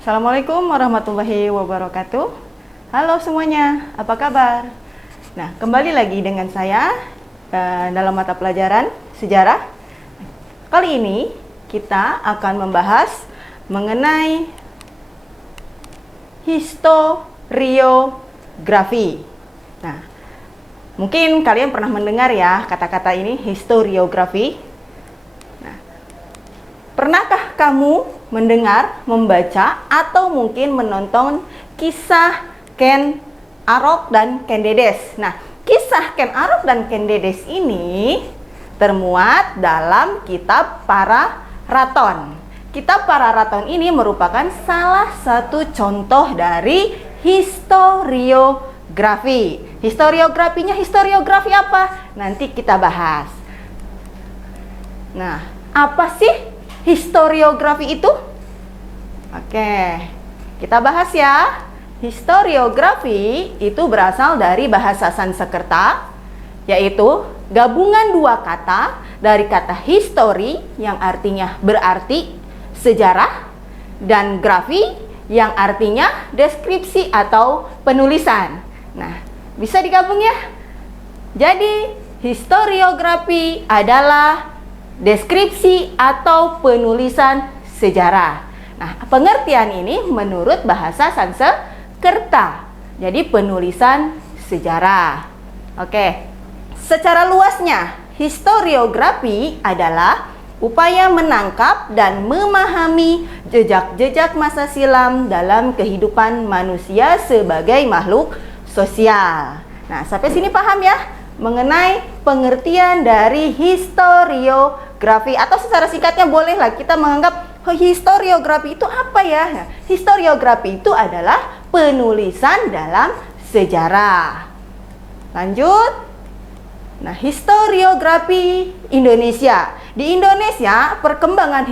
Assalamualaikum warahmatullahi wabarakatuh. Halo semuanya, apa kabar? Nah, kembali lagi dengan saya dalam mata pelajaran sejarah. Kali ini kita akan membahas mengenai historiografi. Nah, mungkin kalian pernah mendengar ya kata-kata ini, historiografi. Nah, pernahkah kamu mendengar, membaca, atau mungkin menonton kisah Ken Arok dan Ken Dedes? Nah, kisah Ken Arok dan Ken Dedes ini termuat dalam kitab Para Raton. Kitab Para Raton ini merupakan salah satu contoh dari historiografi. Historiografi apa? Nanti kita bahas. Nah, apa sih historiografi itu? Oke, kita bahas ya. Historiografi itu berasal dari bahasa Sanskerta, yaitu gabungan dua kata dari kata history yang artinya berarti sejarah dan grafi yang artinya deskripsi atau penulisan. Nah, bisa digabung ya. Jadi, historiografi adalah deskripsi atau penulisan sejarah. Nah, pengertian ini menurut bahasa Sanskerta. Jadi penulisan sejarah. Oke. Secara luasnya, historiografi adalah upaya menangkap dan memahami jejak-jejak masa silam dalam kehidupan manusia sebagai makhluk sosial. Nah, sampai sini paham ya mengenai pengertian dari historiografi, atau secara singkatnya bolehlah kita menganggap historiografi itu apa ya? Nah, historiografi itu adalah penulisan dalam sejarah. Lanjut. Nah, historiografi Indonesia. Di Indonesia, perkembangan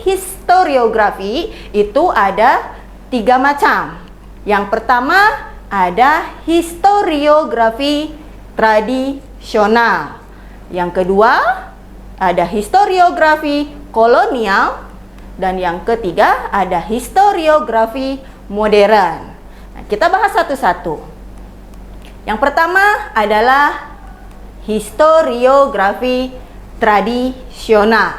historiografi itu ada 3 macam. Yang pertama ada historiografi tradisional. Yang kedua ada historiografi kolonial, dan yang ketiga ada historiografi modern. Nah, kita bahas satu-satu. Yang pertama adalah historiografi tradisional.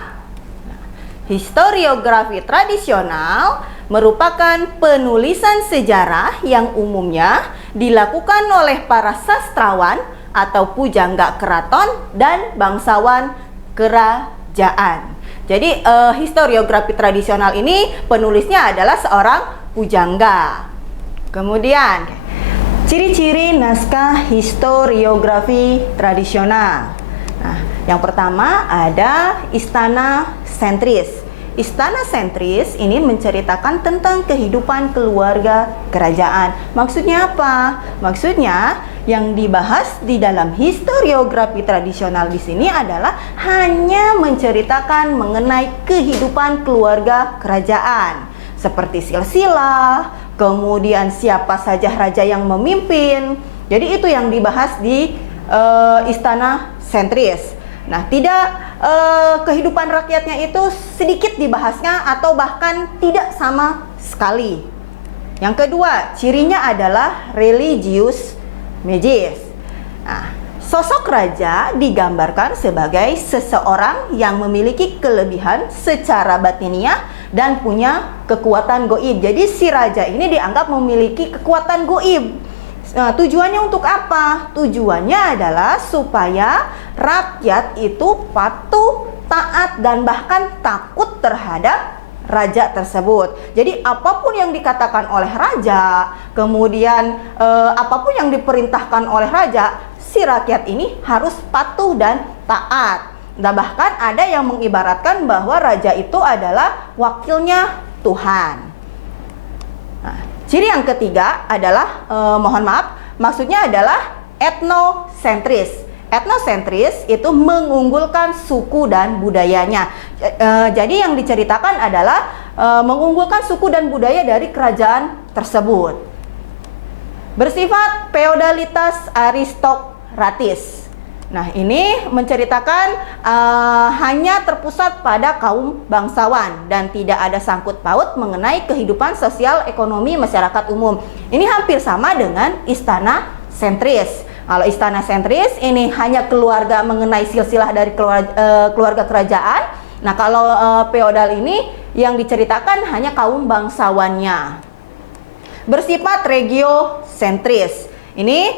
Nah, historiografi tradisional merupakan penulisan sejarah yang umumnya dilakukan oleh para sastrawan atau pujangga keraton dan bangsawan kerajaan. Jadi historiografi tradisional ini penulisnya adalah seorang pujangga. Kemudian ciri-ciri naskah historiografi tradisional. Nah, yang pertama ada istana sentris. Istana sentris ini menceritakan tentang kehidupan keluarga kerajaan. Maksudnya apa? Maksudnya yang dibahas di dalam historiografi tradisional di sini adalah hanya menceritakan mengenai kehidupan keluarga kerajaan, seperti silsilah, kemudian siapa saja raja yang memimpin. Jadi itu yang dibahas di istana sentris. Nah, tidak kehidupan rakyatnya itu sedikit dibahasnya atau bahkan tidak sama sekali. Yang kedua, cirinya adalah religius magis. Nah, sosok raja digambarkan sebagai seseorang yang memiliki kelebihan secara batiniah dan punya kekuatan goib. Jadi si raja ini dianggap memiliki kekuatan goib. Nah, tujuannya untuk apa? Tujuannya adalah supaya rakyat itu patuh, taat, dan bahkan takut terhadap raja tersebut. Jadi apapun yang dikatakan oleh raja, kemudian apapun yang diperintahkan oleh raja, si rakyat ini harus patuh dan taat. Nah, bahkan ada yang mengibaratkan bahwa raja itu adalah wakilnya Tuhan. Nah, ciri yang ketiga adalah, maksudnya adalah etnosentris. Etnosentris itu mengunggulkan suku dan budayanya. Jadi yang diceritakan adalah mengunggulkan suku dan budaya dari kerajaan tersebut. Bersifat feodalitas aristokratis. Nah, ini menceritakan hanya terpusat pada kaum bangsawan dan tidak ada sangkut paut mengenai kehidupan sosial ekonomi masyarakat umum. Ini hampir sama dengan istana sentris. Kalau istana sentris ini hanya keluarga, mengenai silsilah dari keluarga kerajaan. Nah, kalau feodal ini yang diceritakan hanya kaum bangsawannya. Bersifat regiosentris. Ini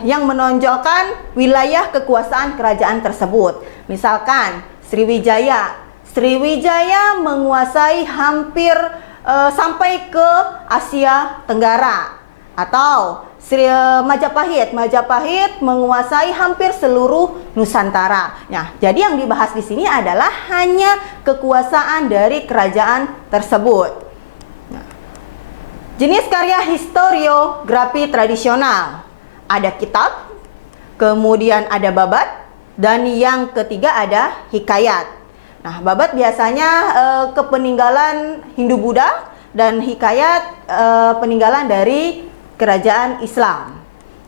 yang menonjolkan wilayah kekuasaan kerajaan tersebut. Misalkan Sriwijaya. Sriwijaya menguasai hampir sampai ke Asia Tenggara. Atau Majapahit. Majapahit menguasai hampir seluruh Nusantara. Nah, jadi yang dibahas di sini adalah hanya kekuasaan dari kerajaan tersebut. Jenis karya historiografi tradisional. Ada kitab, kemudian ada babat, dan yang ketiga ada hikayat. Nah, babat biasanya kepeninggalan Hindu-Buddha, dan hikayat peninggalan dari kerajaan Islam.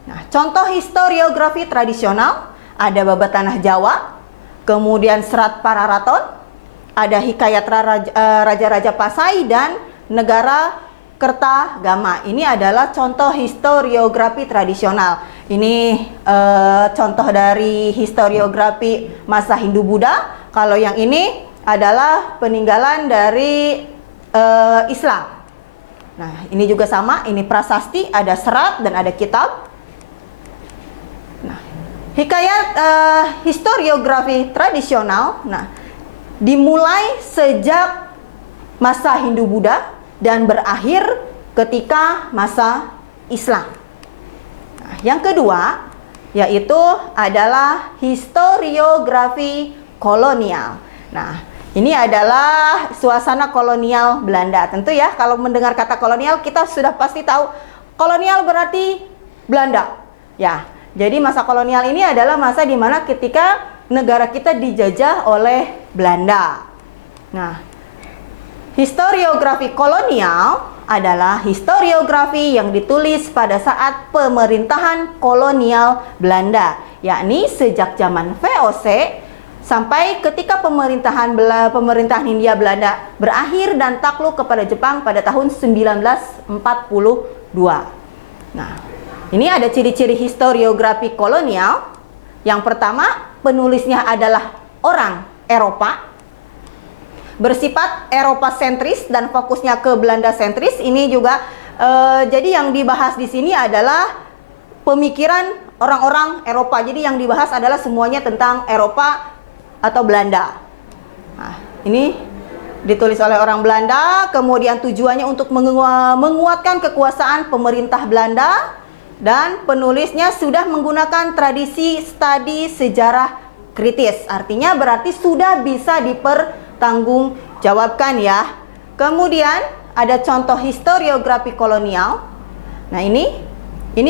Nah, contoh historiografi tradisional, ada babat tanah Jawa, kemudian serat Pararaton, ada hikayat Raja-Raja Pasai, dan negara Kertagama. Ini adalah contoh historiografi tradisional. Ini contoh dari historiografi masa Hindu-Buddha. Kalau yang ini adalah peninggalan dari Islam. Nah, ini juga sama. Ini prasasti, ada serat dan ada kitab. Nah, hikayat historiografi tradisional. Nah, dimulai sejak masa Hindu-Buddha dan berakhir ketika masa Islam. Nah, yang kedua yaitu adalah historiografi kolonial. Nah, ini adalah suasana kolonial Belanda. Tentu ya, kalau mendengar kata kolonial kita sudah pasti tahu kolonial berarti Belanda. Ya, jadi masa kolonial ini adalah masa di mana ketika negara kita dijajah oleh Belanda. Nah, historiografi kolonial adalah historiografi yang ditulis pada saat pemerintahan kolonial Belanda, yakni sejak zaman VOC sampai ketika pemerintahan Hindia Belanda berakhir dan takluk kepada Jepang pada tahun 1942. Nah, ini ada ciri-ciri historiografi kolonial. Yang pertama, penulisnya adalah orang Eropa, bersifat Eropa sentris dan fokusnya ke Belanda sentris. Ini juga jadi yang dibahas di sini adalah pemikiran orang-orang Eropa. Jadi yang dibahas adalah semuanya tentang Eropa atau Belanda. Nah, ini ditulis oleh orang Belanda, kemudian tujuannya untuk menguatkan kekuasaan pemerintah Belanda, dan penulisnya sudah menggunakan tradisi studi sejarah kritis. Artinya berarti sudah bisa dipertanggungjawabkan ya. Kemudian ada contoh historiografi kolonial. Nah, ini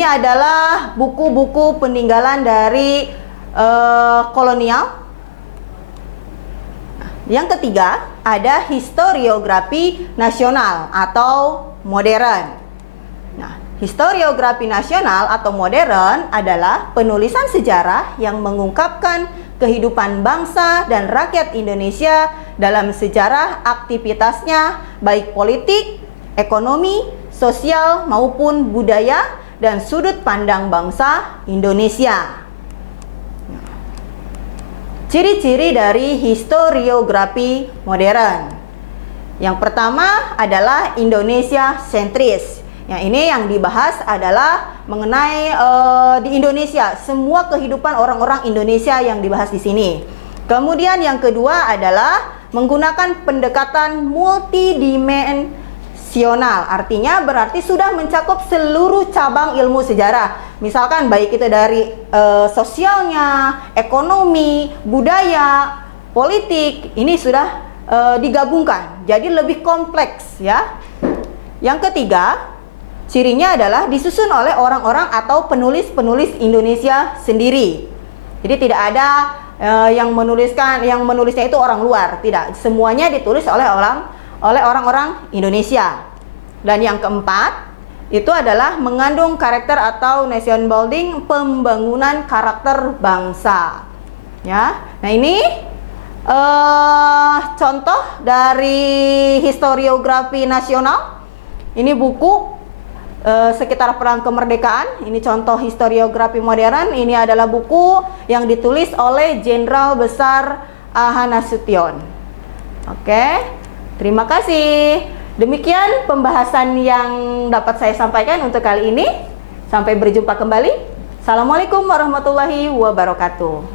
adalah buku-buku peninggalan dari kolonial. Yang ketiga, ada historiografi nasional atau modern. Nah, historiografi nasional atau modern adalah penulisan sejarah yang mengungkapkan kehidupan bangsa dan rakyat Indonesia dalam sejarah aktivitasnya, baik politik, ekonomi, sosial, maupun budaya, dan sudut pandang bangsa Indonesia. Ciri-ciri dari historiografi modern. Yang pertama adalah Indonesia sentris. Yang ini yang dibahas adalah mengenai di Indonesia, semua kehidupan orang-orang Indonesia yang dibahas di sini. Kemudian yang kedua adalah menggunakan pendekatan multidimensional. Artinya berarti sudah mencakup seluruh cabang ilmu sejarah. Misalkan baik itu dari sosialnya, ekonomi, budaya, politik, ini sudah digabungkan. Jadi lebih kompleks ya. Yang ketiga, cirinya adalah disusun oleh orang-orang atau penulis-penulis Indonesia sendiri. Jadi tidak ada yang menulisnya itu orang luar, tidak. Semuanya ditulis oleh orang-orang Indonesia. Dan yang keempat, itu adalah mengandung karakter atau nation building, pembangunan karakter bangsa. Ya, nah ini contoh dari historiografi nasional. Ini buku sekitar perang kemerdekaan. Ini contoh historiografi modern. Ini adalah buku yang ditulis oleh Jenderal Besar A.H. Nasution. Oke, terima kasih. Demikian pembahasan yang dapat saya sampaikan untuk kali ini. Sampai berjumpa kembali. Assalamualaikum warahmatullahi wabarakatuh.